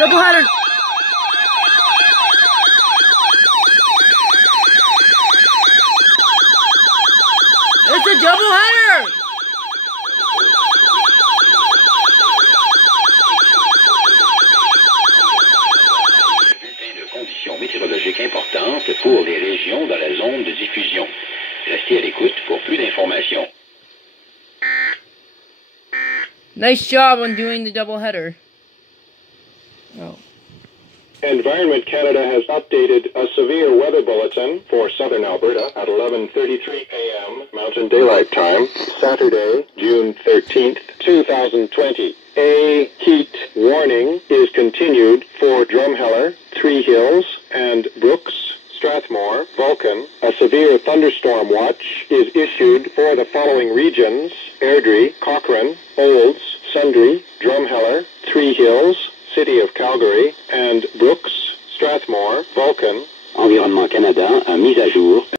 Doubleheader. It's a doubleheader. Conditions météorologiques importantes pour les régions dans la zone de diffusion. Restez à l'écoute pour plus d'informations. Nice job on doing the doubleheader. Oh. Environment Canada has updated a severe weather bulletin for southern Alberta at 11:33 a.m. Mountain Daylight Time, Saturday, June 13th, 2020. A heat warning is continued for Drumheller, Three Hills, and Brooks, Strathmore, Vulcan. A severe thunderstorm watch is issued for the following regions: Airdrie, Cochrane, Olds, Sundre, Drumheller, Three Hills, City of Calgary, and Brooks, Strathmore, Vulcan. Environnement Canada a mis à jour